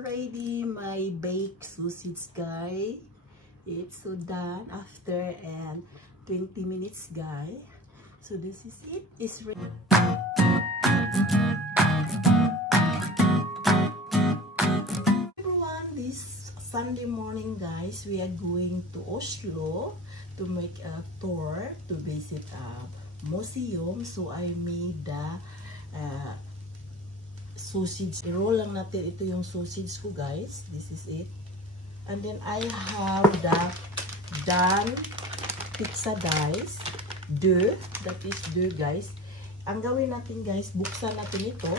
already my baked sausage, guys. It's so done after 20 minutes, guys. So this is it. It's ready. Everyone, this Sunday morning, guys, we are going to Oslo to make a tour to visit a museum. So I made the sausage. I-roll lang natin ito yung sausage ko, guys. This is it. And then I have the done pizza dice. Dough. That is dough, guys. Ang gawin natin, guys, buksan natin ito.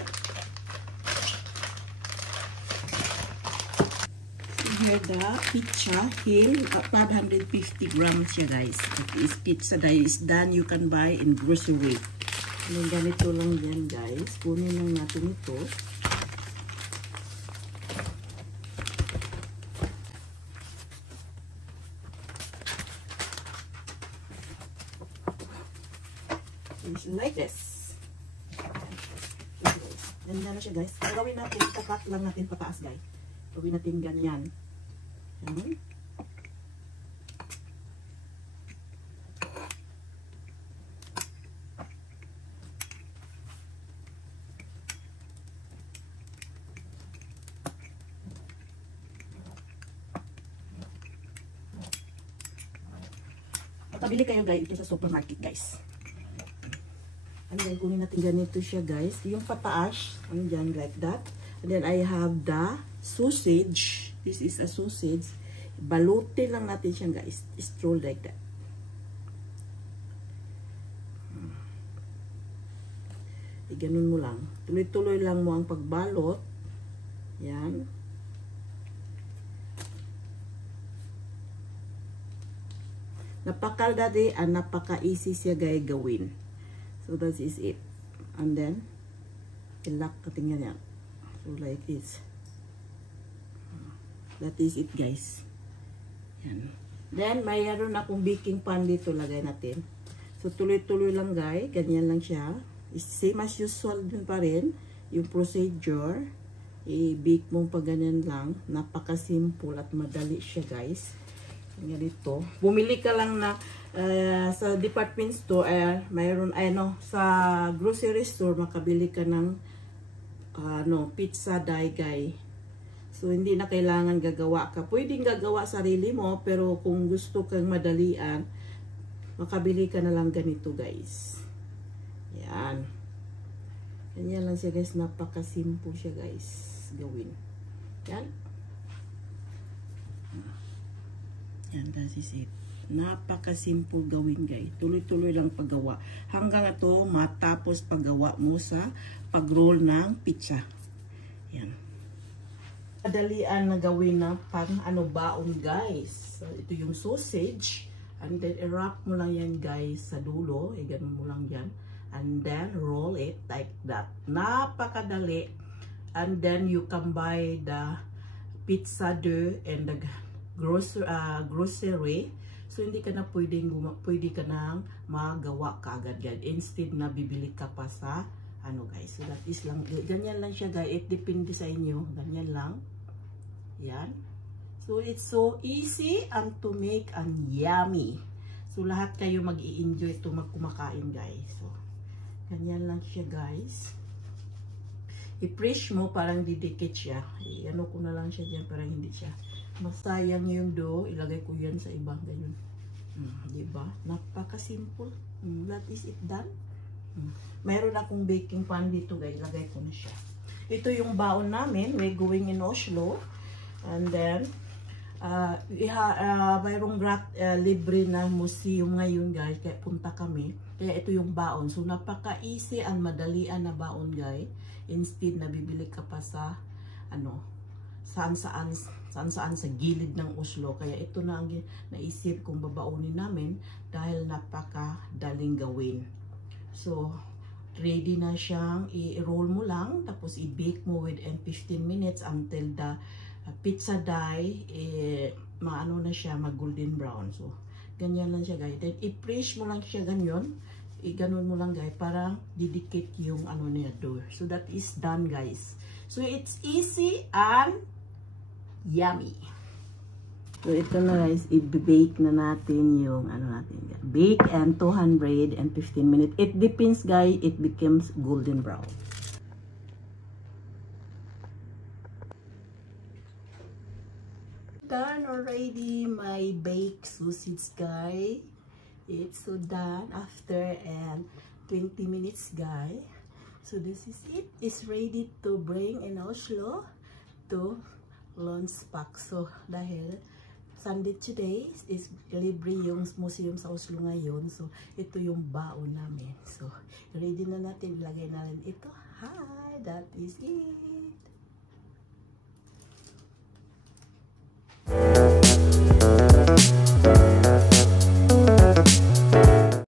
Here the pizza hill, 550 grams siya, guys. It is pizza dice done. You can buy in grocery. And ganito lang yan, guys. Kunin lang natin ito. It's like this. And then siya, guys. Ang gawin natin, tapat lang natin pataas, guys. Gawin natin ganyan. Yan. Pabili kayo, guys, ito sa supermarket, guys. And then, kunin natin ganito siya, guys. Yung pataas, andyan, like that. And then, I have the sausage. This is a sausage. Balutin lang natin siya, guys. Stroll like that. Ganun mo lang. Tuloy-tuloy lang mo ang pagbalot. Yan. Napaka-dali and napaka-easy siya, guys, gawin. So that is it. And then, ilak natin yan. So like this. That is it, guys. Yan. Then, mayroon akong baking pan dito. Lagay natin. So, tuloy-tuloy lang, guys. Ganyan lang siya. Same as usual din pa rin. Yung procedure. I-bake mo pa ganyan lang. Napaka-simple at madali siya, guys. Ganito. Bumili ka lang na sa department store, mayroon, sa grocery store, makabili ka ng pizza die, guys. So, hindi na kailangan gagawa ka. Pwedeng gagawa sarili mo, pero kung gusto kang madalian, makabili ka na lang ganito, guys. Yan. Ganyan lang siya, guys. Napaka-simple siya, guys. Gawin. Yan. Yan, that is it. Napaka-simple gawin, guys. Tuloy-tuloy lang paggawa. Hanggang ito matapos paggawa mo sa pag-roll ng pizza. Yan. Madalian na gawin ng baon, guys. So, ito yung sausage. And then, i-wrap mo lang yan, guys, sa dulo. Ganun mo lang yan. And then, roll it like that. Napakadali. And then, you can buy the pizza dough and the grocery. So, hindi ka na pwede ka nang magawa ka agad. Instead na bibili ka pa sa guys. So, that is lang. Ganyan lang siya, guys. It depende sa inyo. Ganyan lang. Yan. So, it's so easy and to make and yummy. So, lahat kayo mag-i-enjoy ito magkumakain, guys. So, ganyan lang siya, guys. I-press mo, parang didikit siya. I-ano ko na lang siya dyan, parang hindi siya. Masayang yung dough, ilagay ko yan sa ibang ganyan. Diba? Napaka-simple. That is it done. Mayroon akong baking pan dito, guys. Ilagay ko na siya. Ito yung baon namin. We're going in Oslo. And then, mayroong libre na museum ngayon, guys. Kaya punta kami. Kaya ito yung baon. So, napaka-easy and madalian na baon, guys. Instead na bibili ka pa sa saan-saan sa gilid ng Oslo. Kaya ito na ang naisip kong babaunin namin dahil napakadaling gawin. So, ready na siyang i-roll mo lang, tapos i-bake mo within 15 minutes until the pizza die, maano na siya, mag-golden brown. So, ganyan lang siya, guys. Then, i-press mo lang siya ganyan. I-ganon mo lang, guys, para didikit yung niya dough. So, that is done, guys. So, it's easy and Yummy! So, ito na guys, i-bake na natin yung, ano natin, bake and 215 minutes. It depends guys, it becomes golden brown. Done already my baked sausage guys. It's so done after 20 minutes guys. So this is it. It's ready to bring in Oslo to launch pack. So dahil Sunday today is libre yung museum sa Oslo ngayon. So, ito yung baon namin. So, ready na natin. Ilagay na rin ito. Hi! That is it.